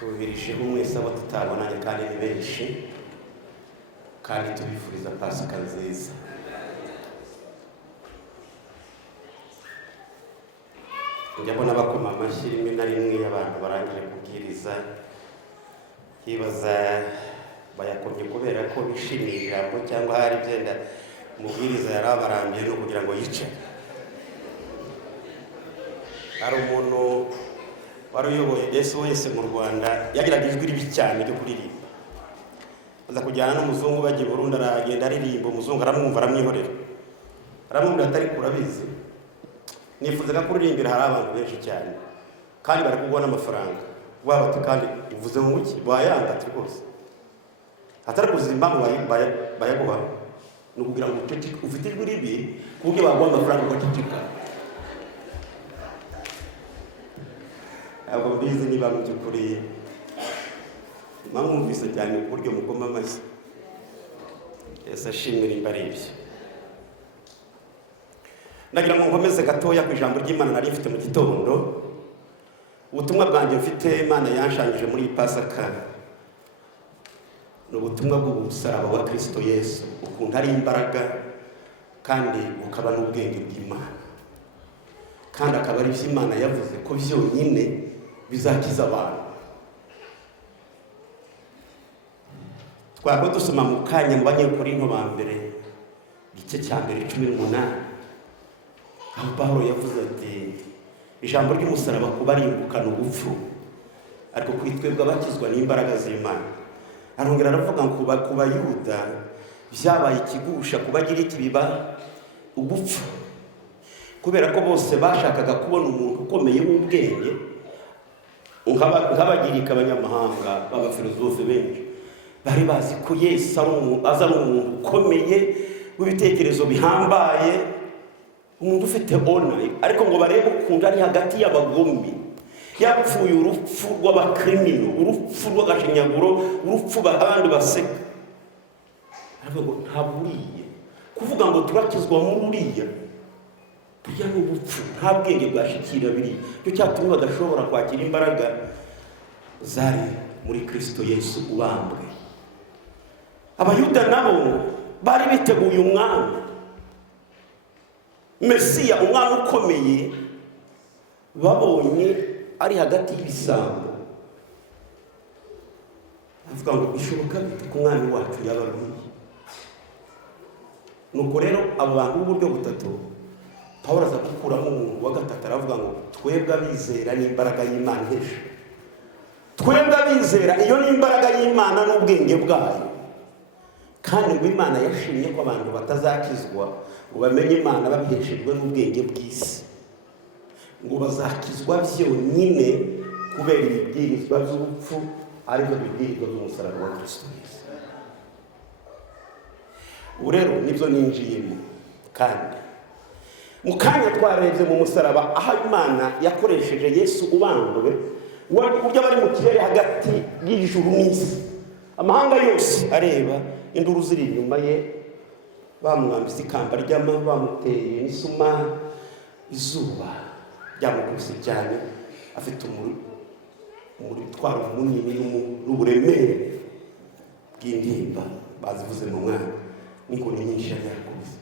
tubirije mwese abo tutabonanye kandi ni benshi, kandi tubifuriza Pasika nziza. Njya mbona bakoma amashyi rimwe na rimwe abantu barangije kubwiriza, yibaza bayakomye kubera ko bishimiye ijambo cyangwa hari byenda umubwiriza yari abarambiye no kugira ngo yice. Hari umuntu wari uyoboye SOS mu Rwanda yagiraga ijwi ribi cyane ryo kuririmba, aza kujyana n'umuzungu bagiye Burundi, aragenda aririmba, umuzungu aramwumva aramwihorera, aramubwira atari kurabizi nifuzaga kuririmbira hari abantu benshi cyane kandi bari kubona amafaranga wabati kandi uvuze mu iki bayanga ati rwose atari kuzimba mu bayaguha no kugira ngo ufite ijwi ribi kuburyo baguha amafaranga ugacicika. Abo bizi niba mu by'ukuri mwumvise cyane ku buryo mukoma amashyi. Yesu ashimira imbaribyo. Ndagira ngo nkomeze gatoya ku ijambo ry'Imana nari mfite mu gitondo. Ubutumwa bwanjye mfite Imana yanshanyije muri Pasika ni ubutumwa bw'umusaraba wa Kristo Yesu, ukuntu ari imbaraga kandi ukaba n'ubwenge bw'Imana, kandi akaba ari Imana yavuze ko byonyine bizakiza abantu. Twaba dusoma mu kanya mu Banyekorinto ba mbere igice cya mbere 18, aho Pawulo yavuze ati ijambo ry'umusaraba kuba rimbukana ubupfu, ariko kuri twebwe abakizwa n'imbaraga z'Imana. Arongera aravuga ngo ku Bayuda byabaye ikigusha, kubagira iki biba ubupfu, kubera ko bose bashakaga kubona umuntu ukomeye w'ubwenge nk'abagirika abanyamahanga b'abafilozofe benshi. Bari bazi ko Yesu aza ari umuntu ukomeye w'ibitekerezo bihambaye, umuntu ufite ona, ariko ngo barebe ukuntu ari hagati y'abagome, yapfuye urupfu rw'abakrimino, urupfu rw'agashinyaguro, urupfu bahandi baseka. Aravuga ngo ntaburiye kuvuga ngo turakizwa muri uriya, burya ni ubupfu, nta bwenge bwashikira biri. Cyo cyatumye badashobora kwakira imbaraga zari muri Kristo Yesu ubambwe. Abayuda nabo bari biteguye umwami Mesiya, umwami ukomeye, babonye ari hagati y'ibisambo. Avuga ngo bishoboka bite ko umwami wacu yabaruye? Nuko rero abo bantu b'uburyo butatu Pawulo aza gukuramo umuntu wa gatatu, aravuga ngo twebwe abizera n'imbaraga y'Imana ihesha. Twebwe abizera iyo n'imbaraga y'Imana n'ubwenge bwayo, kandi ngo Imana yashimye ko abantu batazakizwa ngo bamenye Imana babiheshejwe n'ubwenge bw'isi, ngo bazakizwa byonyine kubera ibibwirizwa by'ubupfu, ariko ibibwirizwa by'umusaraba wa Kristo Yesu. Ubu rero nibyo ninjiyemo, kandi mu kanya twarebye mu musaraba aho Imana yakoresheje Yesu ubambwe, uburyo bari mu kirere hagati y'ijuru n'isi, amahanga yose areba, induru ziri inyuma ye, bamwambise ikamba ry'amahwa, bamuteye n'isuma, izuba ryamukubise cyane, afite umutwaro munini n'uburemere bw'indimba bazivuze mu mwanya, n'inkoni nyinshi yari yakubise,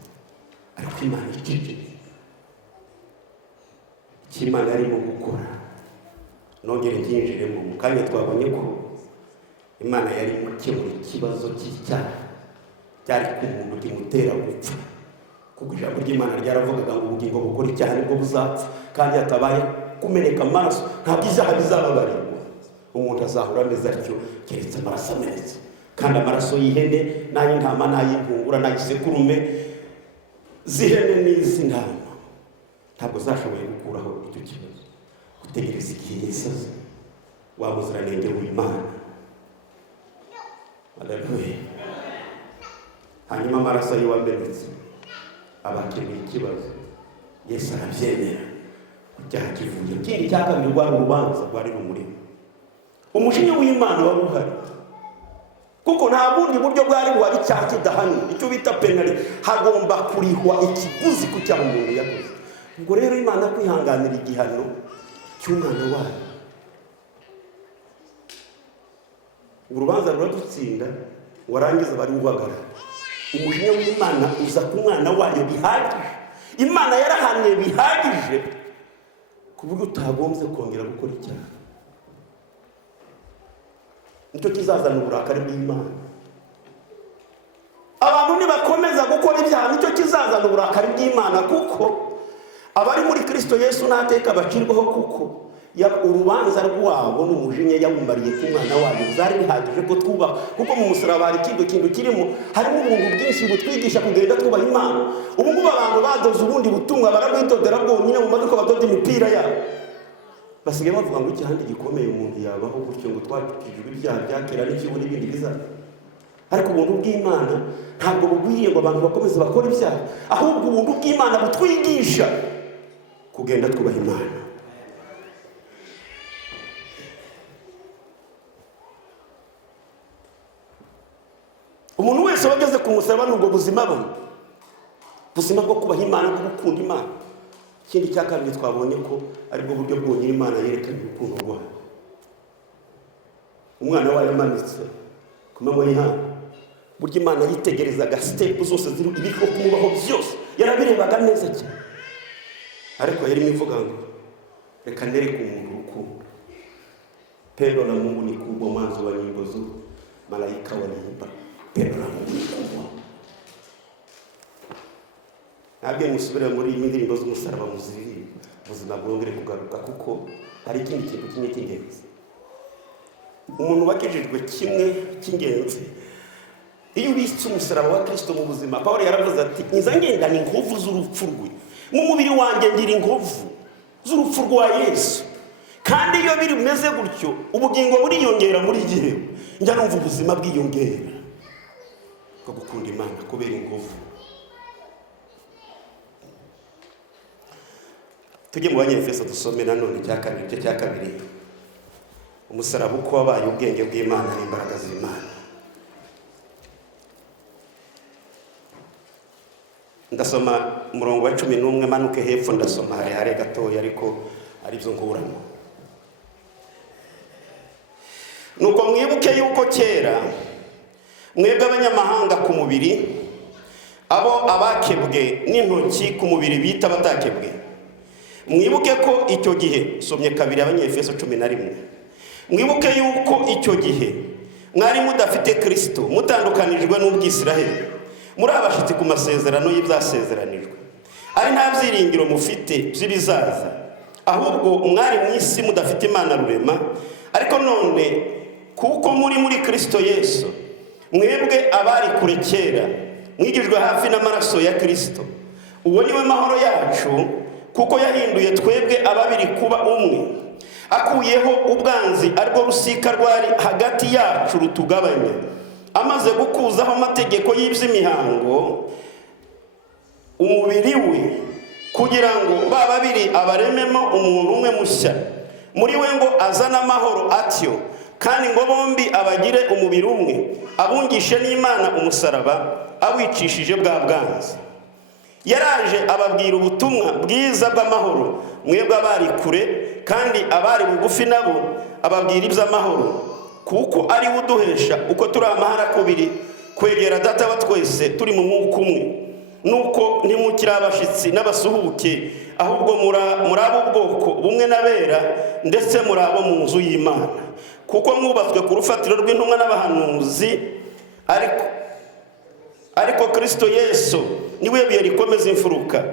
ariko Imana ikije Imana yarimo gukora. Nongere nginjiremo mu kanya twabonye ko Imana yari gukemura ikibazo cy'icyaha cyari ku muntu kimutera gupfa, kuko ijambo ry'Imana ryaravugaga ngo ubugingo bukora icyaha nibwo buzapfa, kandi hatabaye kumeneka amaraso ntabwo ibyaha bizababarirwa. Umuntu azahora ameze atyo keretse amaraso amenetse, kandi amaraso y'ihene n'ay'intama n'ay'impungura n'ay'isekurume z'ihene n'iz'intama ntabwo zashoboye gukuraho icyo kibazo. Gutegereza igihe Yesu aza, wa muziranenge w'Imana. Haleluya. Hanyuma amaraso ye wamenetse abakemuye ikibazo, Yesu arabyemera, icyaha kivuye. Ikindi cya kabiri rwari urubanza rwari rumurimo, umujinya w'Imana wari uhari, kuko nta bundi buryo bwari buhari icyaha kidahanwa, icyo bita penali. Hagomba kurihwa ikiguzi ku cyaha umuntu yakoze. Ubwo rero Imana kwihanganira igihano cy'umwana wayo urubanza ruradutsinda, warangiza bari ubagarara. Umujinya w'Imana uza ku mwana wayo bihagije. Imana yarahaniye bihagije ku buryo utagombye kongera gukora icyaha. Nicyo kizazana uburakari bw'Imana. Abantu nibakomeza gukora ibyaha, nicyo kizazana uburakari bw'Imana, kuko abari muri Kristo Yesu ntateka bacirwaho, kuko urubanza rwabo n'umujinya yawumariye ku mwana wayo zari bihagije ko twubaha. Kuko mu musaraba hari ikintu kirimo, harimo ubuntu bwinshi butwigisha kugenda twubaha Imana. Ubu ngubu abantu badoze ubundi butumwa barabwitodera bwonyine mu maduka badoda imipira yabo. Basigaye bavuga ngo ikihandi gikomeye umuntu yabaho gutyo ngo twakijwe ibyaha bya kera n'ikibu n'ibindi bizaza. Ariko ubuntu bw'Imana ntabwo bugwiriye ngo abantu bakomeze bakora ibyaha, ahubwo ubuntu bw'Imana butwigisha kugenda twubaha Imana. Umuntu wese wageze ku musaraba n'ubwo buzima bwo kubaha Imana, bwo gukunda Imana. Ikindi cya kabiri twabonye ko aribwo buryo bwonyine Imana yerekana urukundo rwayo. Umwana wayo amanitse ku manywa y'ihanga, burya Imana yitegerezaga step zose ziri ibiko kumubaho byose, yarabirebaga neza cyane. Ariko yarimo ivuga ngo reka nereke umuntu urukundo. Pendo la Mungu ni kubwa, mwanzo wa nyimbo zuri, malaika waliimba pendo la Mungu ni kubwa. Nabwiye musubire muri iyi ndirimbo z'umusaraba muziri ubuzima bwongere kugaruka, kuko hari ikindi kintu kimwe cy'ingenzi. Umuntu wakijijwe kimwe cy'ingenzi, iyo ubitse umusaraba wa Kristo mu buzima, Pawulo yaravuze ati nza ngendana inkovu z'urupfu rwe, mu mubiri wanjye ngira inkovu z'urupfu rwa Yesu. Kandi iyo biri bimeze gutyo, ubugingo buriyongera muri gihe, njya numva ubuzima bwiyongera bwo gukunda Imana kubera inkovu. Tujye mu Banyefeso dusome nanone cya kabiri. Umusaraba uko wabaye ubwenge bw'Imana n'imbaraga z'Imana. Ndasoma umurongo wa 11 manuke hepfo, ndasoma hare gatoya ariko aribyo nkuramo. Nuko mwibuke yuko kera mwebwe abanyamahanga ku mubiri, abo abakebwe n'intoki ku mubiri bita batakebwe, mwibuke ko icyo gihe, somye kabiri Abanyefeso 11, mwibuke yuko icyo gihe mwari mudafite Kristo, mutandukanijwe n'ubw'Isiraheli, muri abashitsi ku masezerano y'ibyasezeranijwe, ari nta byiringiro mufite by'ibizaza, ahubwo mwari mu isi mudafite Imana rurema. Ariko none kuko muri Kristo Yesu, mwebwe abari kure kera mwigijwe hafi n'amaraso ya Kristo, uwo niwe mahoro yacu, kuko yahinduye twebwe ababiri kuba umwe, akuyeho ubwanzi arwo rusika rwari hagati yacu rutugabanya, amaze gukuzaho amategeko y'iby'imihango umubiri we, kugira ngo ba babiri abarememo umuntu umwe mushya muri we, ngo azane amahoro atyo, kandi ngo bombi abagire umubiri umwe, abungishe n'Imana umusaraba awicishije bwa bwanzi. Yaraje ababwira ubutumwa bwiza bw'amahoro, mwebwe abari kure kandi abari bugufi nabo ababwira iby'amahoro, kuko ari uduhesha uko turi amaharakubiri kwegera Data wa twese turi mu mwuka umwe. Nuko ntimukiri abashitsi n'abasuhuke, ahubwo muri abo bwoko bumwe n'abera, ndetse muri abo mu nzu y'Imana, kuko mwubatswe ku rufatiro rw'intumwa n'abahanuzi, ariko Kristo Yesu niwe buye rikomeza imfuruka.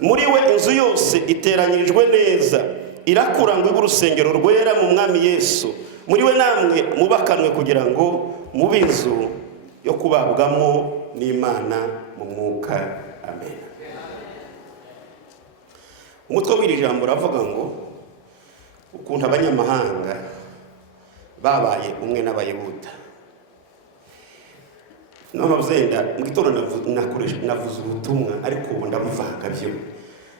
Muri we inzu yose iteranyirijwe neza, irakura ngo ibe urusengero rwera mu Mwami Yesu. Muri we namwe mubakanwe kugira ngo mube inzu yo kubabwamo n'Imana mu mwuka. Amen. Umutwe w'iri jambo ravuga ngo ukuntu abanyamahanga babaye umwe n'Abayuda. None uzenda ngitoro navuze ubutumwa, ariko ubu ndabuvanga byo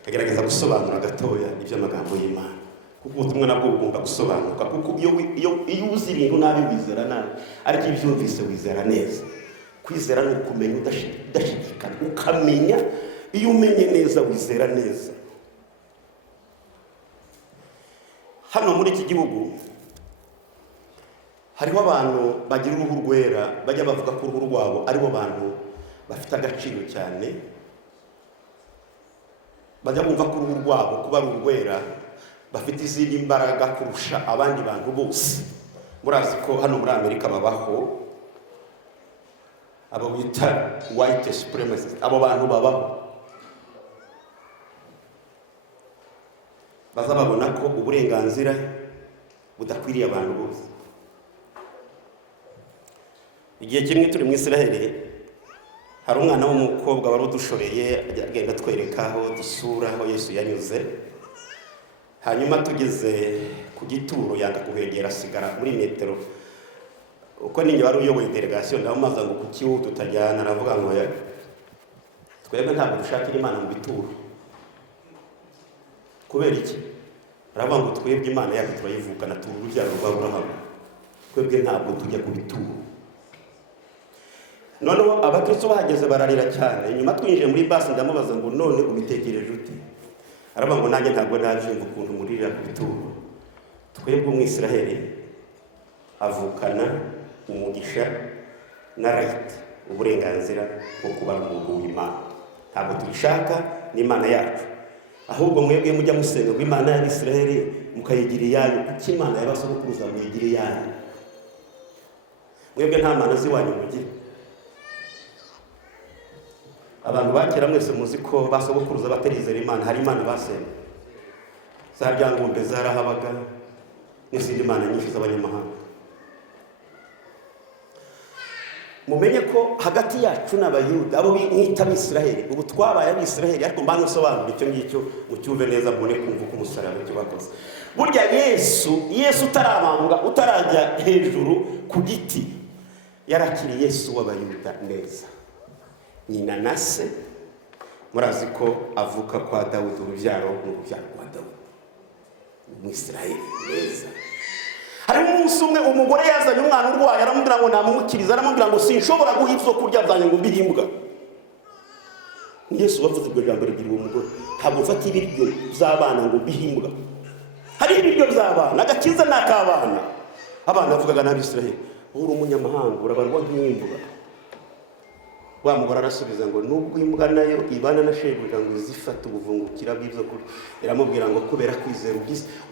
agerageza gusobanura gatoya iby'amagambo y'Imana, kuko ubutumwa nabwo bugomba gusobanuka, kuko iyo uzi ibintu nabi wizera nabi, ariko iyo ubyumvise wizera neza. Kwizera ni ukumenya udashidikanya, ukamenya. Iyo umenye neza wizera neza. Hano muri iki gihugu hariho abantu bagira uruhu rwera bajya bavuga ko uruhu rwabo aribo bantu bafite agaciro cyane, bajya bumva ko uruhu rwabo kuba ari urwera bafite izindi mbaraga kurusha abandi bantu bose. Murazi ko hano muri Amerika babaho abo bita white supremacists, abo bantu babaho baza babona ko uburenganzira budakwiriye abantu bose. Igihe kimwe turi mu Israeli, hari umwana w'umukobwa wari udushoreye agenda twereka aho dusura aho Yesu yanyuze. Hanyuma tugeze ku gituro yanga kuhegera, asigara muri metero. Uko ninjye wari uyoboye delegation ndamumaza ngo kuki tutajyana, aravuga ngo twebwe ntabwo dushakira Imana mu bituro. Kubera iki? Aravuga ngo twebwe Imana yacu turayivukana, turi urubyaro rwa Aburahamu, twebwe ntabwo tujya ku bituro. Noneho abakristo bahageze bararira cyane. Nyuma twinjiye muri basi ndamubaza ngo none ubitekereje ute? Aravuga ngo nanjye ntabwo nabyumva ukuntu muririra ku bituro. Twebwe mu Israeli avukana umugisha na right, uburenganzira bwo kuba umuntu w'Imana. Ntabwo tubishaka n'Imana yacu, ahubwo mwebwe mujya musenga ngo Imana ya Israeli mukayigira iyanyu. Kuki Imana y'abasokuruza muyigira iyanyu? Mwebwe nta mana ziwanyu mugira. Abantu bakera mwese muzi ko basokuruza batarizera Imana, hari Imana basenga. Za byangombe zarahabaga n'izindi mana nyinshi z'abanyamahanga. Mumenye ko hagati yacu n'Abayuda abo bita Abisiraheli, ubu twabaye Abisiraheli, ariko mbana usobanura icyo ngicyo mucyumve neza, mbone kumva ko umusaraba icyo bakoze. Burya Yesu utarabambwa, utarajya hejuru ku giti, yarakiriye Yesu w'Abayuda neza. Nyina na se murazi ko avuka kwa Dawudi, urubyaro rwa Dawudi mu Israeli neza. Hari umunsi umwe umugore yazanye umwana urwaye, aramubwira ngo namumukiriza, aramubwira ngo sinshobora guha ibyo kurya byanjye ngo mbihimbwa. Ni Yesu wavuze iryo jambo rigira uwo mugore, ntabwo ufata ibiryo by'abana ngo bihimbwa. Hari ibiryo by'abana, agakiza ni ak'abana. Abana bavugaga n'Abisiraheli, uri umunyamahanga urabarwa nk'imbwa. Wa mugore arasubiza ngo nubwo imbwa nayo ibana na shebuja ngo izifata ubuvungukira bw'ibyo kurya. Iramubwira ngo kubera kwizera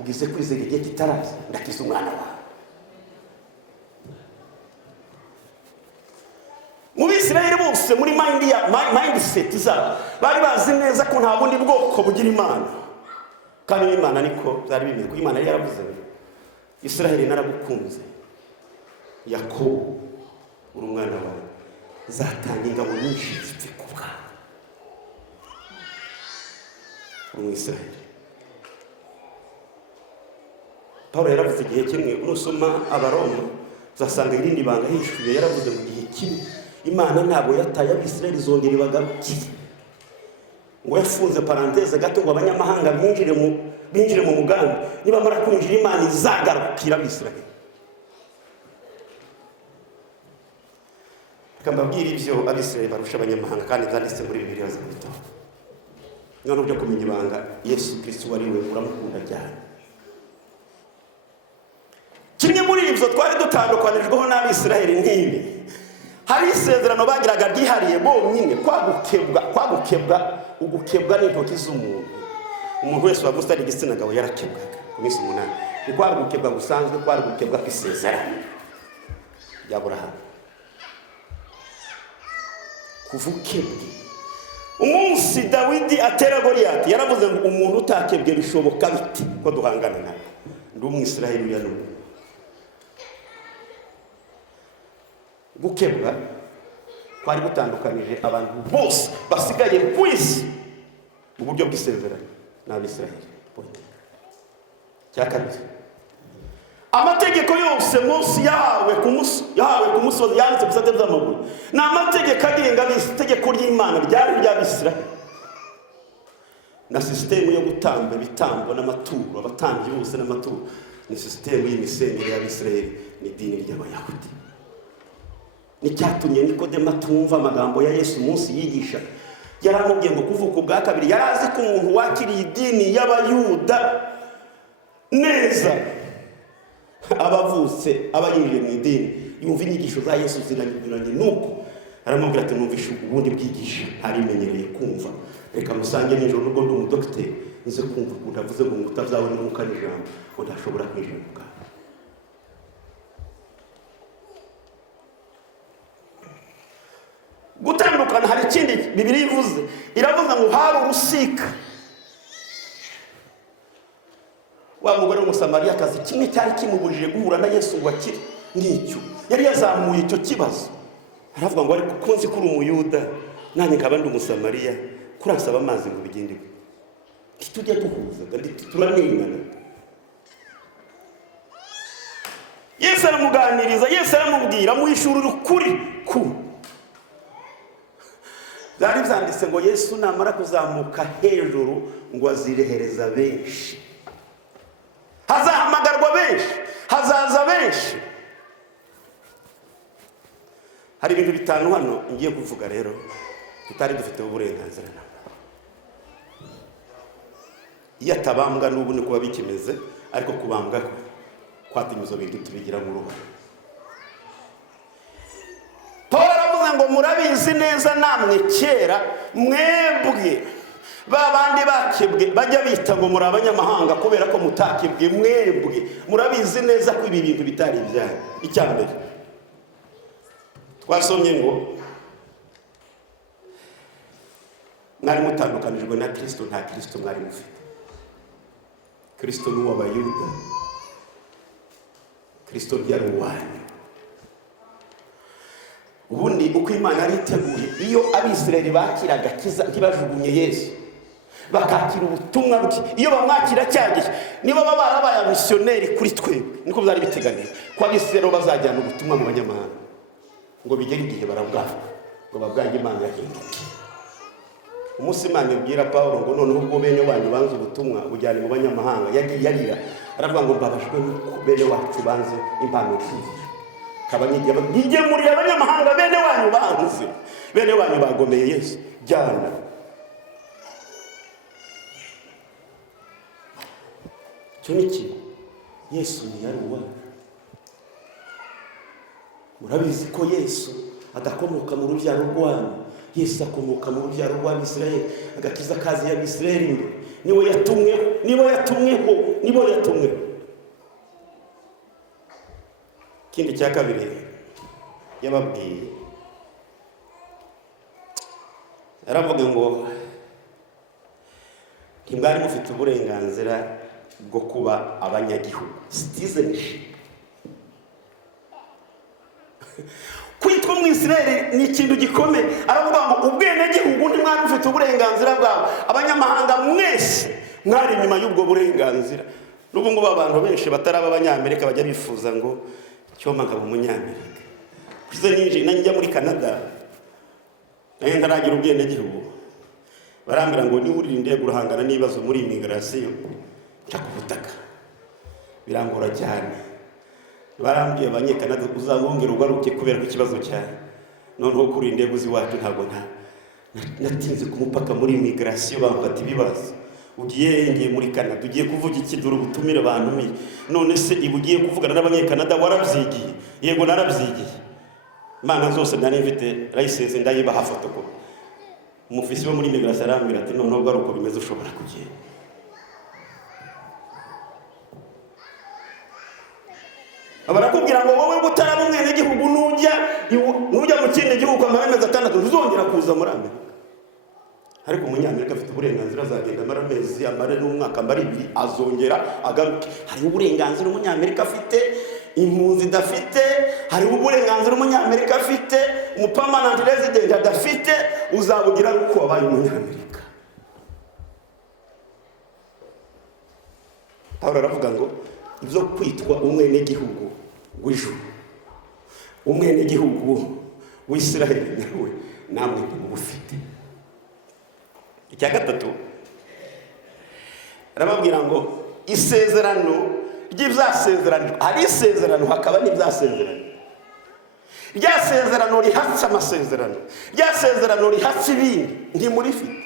ugize kwizera igihe kitaraza, ndakiza umwana wawe. Mu Bisirayeli bose muri mindset zabo bari bazi neza ko nta bundi bwoko bugira Imana, kandi Imana niko byari bimeze. Ko Imana yari yaravuze ngo Israeli naragukunze, Yakobo uri umwana wawe, zatanga ingabo nyinshi zipfe ku bwawe. Mu Israeli Pawulo yaravuze igihe kimwe, nusoma Abaroma uzasanga irindi banga hishuye. Yaravuze mu gihe kimwe Imana ntabwo yataye Abisirayeli zongera ibagarukiye, ngo yafunze paranteze gato ngo abanyamahanga binjire mu mugambi. Nibamara kwinjira Imana izagarukira Abisirayeli. Kambabwira ibyo Abisirayeli barusha abanyamahanga, kandi byanditse muri Bibiliya z'ibitabo. None byo kumenya ibanga Yesu Kristo wari we uramukunda cyane. Kimwe muri ibyo twari dutandukanijweho n'Abisirayeli nk'ibi, hari isezerano bagiraga ryihariye bonyine, ugukebwa n'intoki z'umuntu. Umuntu wese wagusa ari igitsina gabo yarakebwaga ku minsi 8. Ni kwagukebwa gusanzwe, kwagukebwa kw'isezerano ry'Aburahamu. Kuvukebwe umunsi Dawidi atera Goliyati, yaravuze ngo umuntu utakebwe bishoboka biti ko duhangana nawe. Ndi umwisiraheli ya none. Gukebwa kwari gutandukanije abantu bose basigaye ku isi mu buryo bw'isezerano n'Abisiraheli. Cyakabiri, amategeko yose Mose yahawe ku musozi yanditse ku bisate by'amabuye, ni amategeko agenga itegeko ry'Imana ryari ry'Abisiraheli. Na sisitemu yo gutamba ibitambo n'amaturo, abatambyi bose n'amaturo, ni sisitemu y'imisenere y'Abisiraheli, ni idini ry'Abayahudi. Nicyatumye Nikodemo atumva amagambo ya Yesu umunsi yigisha. Yaramubwiye ngo kuvuka ubwa kabiri, yari azi ko umuntu wakiriye idini y'Abayuda neza abavutse aba yinjiye mu idini yumva inyigisho za Yesu ziranyuranye nuko aramubwira ati numvishe ubundi bwigisha ntarimenyereye kumva, reka musange nijoro nubwo ndi umudogiteri nze kumva ukuntu avuze ngo utazabona umwuka n'ijambo ngo ntashobora kwinjira mu bwawe. Gutandukana hari ikindi Bibiliya ivuze, iravuga ngo hari urusika. Wa mugore w'umusamariyakazi kimwe cyari kimubujije guhura na Yesu ngo akire n'icyo yari yazamuye icyo kibazo, aravuga ngo ariko ko nzi ko uri umuyuda nanjye nkaba ndi umusamariya kurasaba amazi ngo bigende ntitujya duhuza kandi turanengana. Yesu aramuganiriza, Yesu aramubwira muhishurira ukuri ku byari byanditse ngo Yesu namara kuzamuka hejuru ngo azirehereza benshi, hazahamagarwa benshi, hazaza benshi. Hari ibintu bitanu hano ngiye kuvuga rero tutari dufite uburenganzira na iyo atabambwa n'ubu ni kuba bikimeze, ariko kubambwa kwatimizo bintu tubigira mu rugo. Paul aravuga ngo murabizi neza namwe kera mwebwe babandi bakebwe bajya bita ngo muri abanyamahanga kubera ko mutakebwe. Mwebwe murabizi neza ko ibi bintu bitari ibyanyu. Icyambere twasomye ngo mwari mutandukanijwe na Kristo, nta Kristo mwari mufite. Kristo ni uw'abayuda, Kristo byari uwanyu. Ubundi uko Imana yari iteguye, iyo Abisirayeli bakiraga kiza ntibajugunye Yesu, bakakira ubutumwa bwe, iyo bamwakira cyagiye niba baba barabaye abamisiyoneri kuri twebwe, niko byari biteganiye ko Abisirayeli bazajyana ubutumwa mu banyamahanga ngo bigere igihe barabwaha ngo babwange Imana yahinduke. Umunsi Imana ibwira Paulo ngo noneho ubwo bene wanyu banze ubutumwa bujyane mu banyamahanga, yagiye yarira aravuga ngo mbabajwe nuko bene wacu banze impano nziza, kabanyige muri abanyamahanga bene wanyu banze, bene wanyu bagomeye Yesu jyana. Cyo niki Yesu ni yari uwanyu. Murabizi ko Yesu adakomoka mu rubyaro rwanyu, Yesu akomoka mu rubyaro rw'Abisirayeli, agakiza kazi y'Abisirayeli niwe yatumweho. Ikindi cya kabiri yababwiye, aravuga ngo ntimwari mufite uburenganzira bwo kuba abanyagihugu, citizenship. Kwitwa umwisirayeli ni ikintu gikomeye. Aravuga ngo ubwenegihugu ntimwari mufite uburenganzira bwabo, abanyamahanga mwese mwari inyuma y'ubwo burenganzira. N'ubu ngo abantu benshi bataraba abanyamerika bajya bifuza ngo cyoma nkaba umunyamerika. Kuze ninjya muri Canada nayo ndaragira ubwenegihugu, barambira ngo ni uri ndege urahangana n'ibibazo muri immigration nca ku butaka, birangora cyane. Barambwiye abanyekanada uzabongera ugaruke kubera ikibazo cyane, noneho kuri indege uzi wacu ntabwo natinze ku mupaka muri immigration bamfata ibibazo. Ugiye ngiye muri Canada, ugiye kuvuga iki? Dore ubutumire bantumiye. None se ibugiye kuvugana n'abanyekanada warabyigiye? Yego narabyigiye. Mana zose nari mfite license ndayibaha photocopy. Umufisi wo muri immigration arambwira ati noneho garuko bimeze ushobora kugenda. Abarakubwira ngo wowe gutaraba umwene gihugu nujya mu kindi gihugu amezi 6 ntuzongera kuza muri Amerika. Ariko umunyamerika afite uburenganzira, azagenda amara amezi, amare n'umwaka, amara 2 azongera agaruke. Hari uburenganzira umunyamerika afite impunzi idafite, hari uburenganzira umunyamerika afite umupermanent resident adafite, uzabugira uko wabaye umunyamerika. Pawulo aravuga ngo ibyo kwitwa umwene gihugu w'ijuru, umwene gihugu w'Isirayeli nawe namwe mubufite. Icya gatatu arababwira ngo isezerano ry'ibyasezerano, hari isezerano hakaba n'ibyasezerano. Ryasezerano rihatse amasezerano, ryasezerano rihatse ibindi ntimurifite.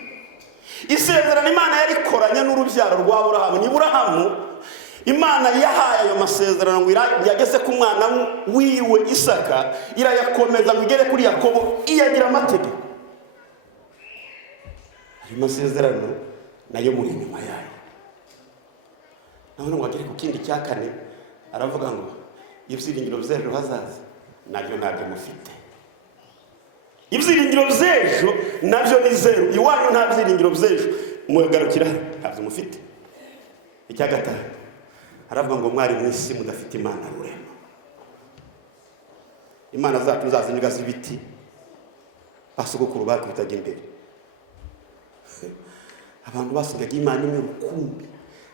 Isezerano Imana yarikoranye n'urubyaro rwa Aburahamu. Ni Aburahamu Imana yahaye ayo masezerano ngo yageze ku mwana wiwe Isaka, irayakomeza ngo igere kuri Yakobo, iyagira amategeko. Ayo masezerano nayo muri inyuma yayo. None ngo agere ku kindi cya kane, aravuga ngo ibyiringiro by'ejo hazaza nabyo ntabyo mufite. Ibyiringiro by'ejo nabyo ni zero. Iwanyu nta byiringiro by'ejo, mugarukira ntabyo mufite. Icya gatanu aravuga ngo mwari mu isi mudafite Imana rurema. Imana zacu zazinyuga z'ibiti basogokuru bakubitaga imbere. Abantu basengaga Imana imwe rukumbi,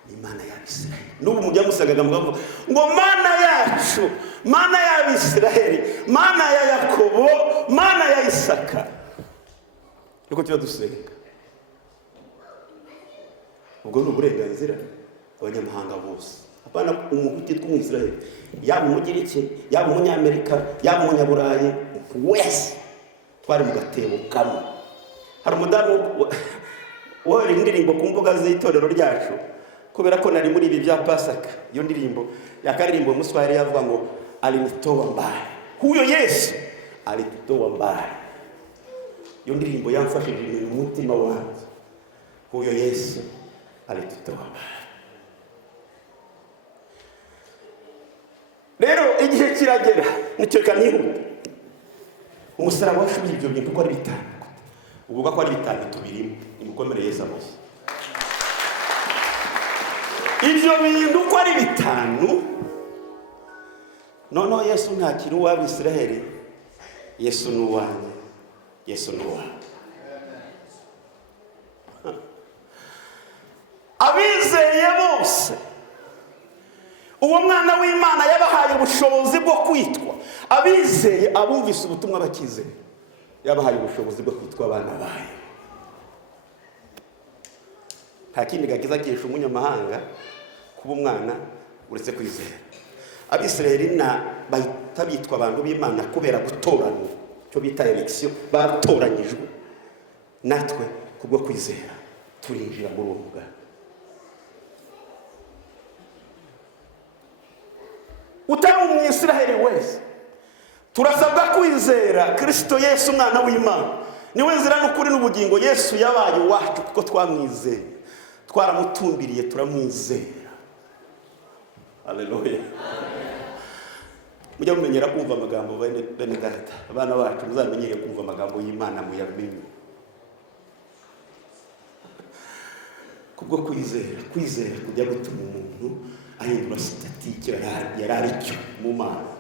Imana y'Abisirayeli. N'ubu mujya musengaga mugavuga ngo Mana yacu, Mana y'Abisirayeli, Mana ya Yakobo, Mana ya Isaka. Nuko tuba dusenga. Ubwo ni uburenganzira abanyamahanga bose. Apana umuntu utitwa Umwisirayeli, yaba umugiriki, yaba umunyamerika, yaba umunyaburayi, wese twari mu gatebo kamwe. Hari umudamu wohera indirimbo ku mbuga z'itorero ryacu kubera ko nari muri ibi bya Pasaka. Iyo ndirimbo yakaririmbo umuswahili yavuga ngo alinitoa mbali, huyo Yesu alinitoa mbali. Iyo ndirimbo yamfashije mu mutima wanjye, huyo Yesu alinitoa mbali. Rero igihe kiragera nicyo kanihuta, umusaraba washubije ibyo bintu ko ari bitanu. Uvuga ko ari bitanu tubirimo, imukomere Yesu amose. Ibyo bintu ko ari bitanu, noneho Yesu ntakiri uw'Abisirayeli, Yesu ni uwanjye, Yesu ni uwanjye. Abizeye bose uwo mwana w'Imana yabahaye ubushobozi bwo kwitwa abizeye. Abumvise ubutumwa bakizeye, yabahaye ubushobozi bwo kwitwa abana bayo. Nta kindi gakiza kisha umunyamahanga kuba umwana uretse kwizera. Abisirayeli bahita bitwa abantu b'Imana kubera gutoranwa, cyo bita election, baratoranyijwe. Natwe kubwo kwizera turinjira muri uwo mugambi. Utari Umwisirayeli wese turasabwa kwizera Kristo Yesu umwana w'Imana. Niwe nzira n'ukuri n'ubugingo. Yesu yabaye wacu kuko twamwizeye, twaramutumbiriye, turamwizera. Haleluya. Mujya mumenyera kumva amagambo bene data, abana bacu muzamenyere kumva amagambo y'Imana muyamenye. Kubwo kwizera kujya gutuma umuntu ahindura statiki yari aricyo mu Mana.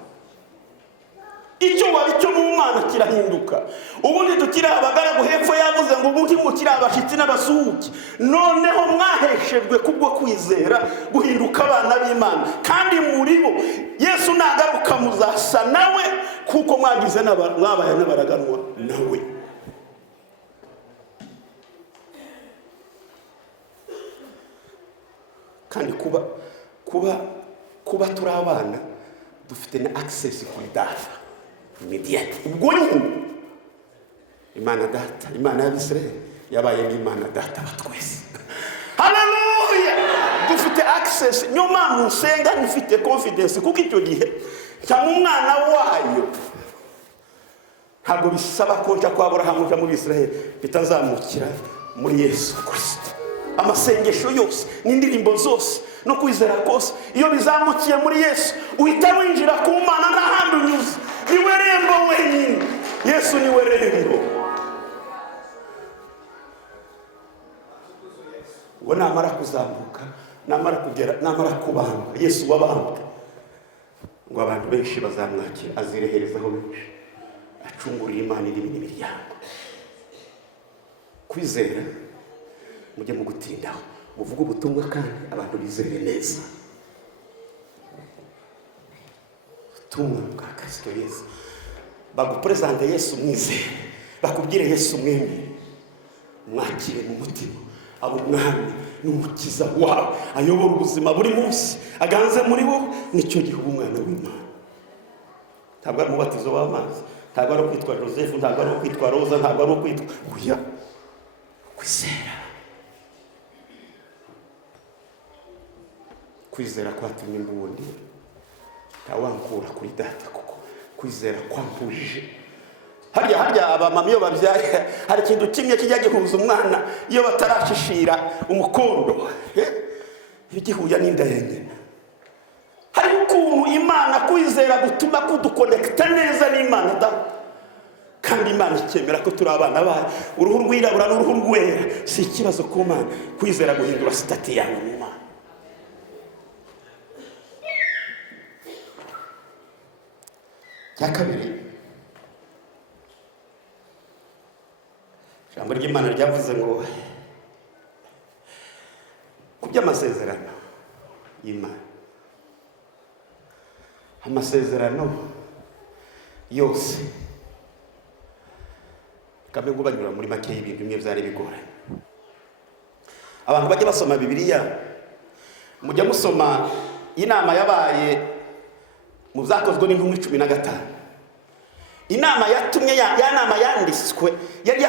Icyo wari cyo mu Mana kirahinduka. Ubundi tukiri abagaragu, hepfo yavuze ngo ubundi mukiri abashitsi n'abasuhuki, noneho mwaheshejwe kubwo kwizera guhinduka abana b'Imana. Kandi muri bo Yesu nagaruka muzasa nawe kuko mwagize mwabaye n'abaraganwa nawe. Kandi kuba turi abana dufite na access kuri data immediate. Ubwo nyine Imana data, Imana y'Abisirayeli yabaye n'Imana data batwese. Haleluya. Dufite access. Nyuma musenga nifite confidence kuko icyo gihe cyangwa umwana wayo ntabwo bisaba ko nja kwa Abrahamu mu Bisirayeli, bitazamukira muri Yesu Kristo. Amasengesho yose n'indirimbo zose no kwizera kose iyo bizamukiye muri Yesu, uhita winjira ku Mana n'ahandi unyuze. Niwe rembo wenyine. Yesu niwe rembo. Ngo namara kuzamuka, namara kugera, namara kubambwa, Yesu wabambwe, ngo abantu benshi bazamwakira, azireherezaho benshi, acungurira Imana iri n'imiryango. Kwizera mujye mu gutindaho, muvuga ubutumwa kandi abantu bizere neza. Ubutumwa bwa Kristo Yesu, bagupresente Yesu mwizere, bakubwire Yesu mwemere, mwakire mu mutima, abo mwami n'umukiza wawe, ayobora ubuzima buri munsi, aganze muri bo. Nicyo gihe umwana w'Imana. Ntabwo ari umubatizo w'amazi, ntabwo ari kwitwa Joseph, ntabwo ari kwitwa Rosa, ntabwo ari kwitwa oya, kwizera. kwizera kwatumye mbundi tawankura kuri data, kuko kwizera kwampuje. Harya abamama iyo babyaye hari ikintu kimwe kijya gihuza umwana iyo batarashishira umukondo, igihuya n'inda ya nyina. Hari ukuntu Imana kwizera gutuma kudukonekita neza n'Imana da, kandi Imana ikemera ko turi abana bayo. Uruhu rwirabura n'uruhu rwera si ikibazo ku Mana. Kwizera guhindura sitati yawe mu Mana. Kabiri, ijambo ry'Imana ryavuze ngo ku by'amasezerano y'Imana, amasezerano yose kamwe ngo banyura muri make y'ibintu bimwe byari bigoranye. Abantu bajya basoma Bibiliya, mujya musoma inama yabaye mu byakozwe n'intumwa 15. Inama yatumye ya nama yanditswe yari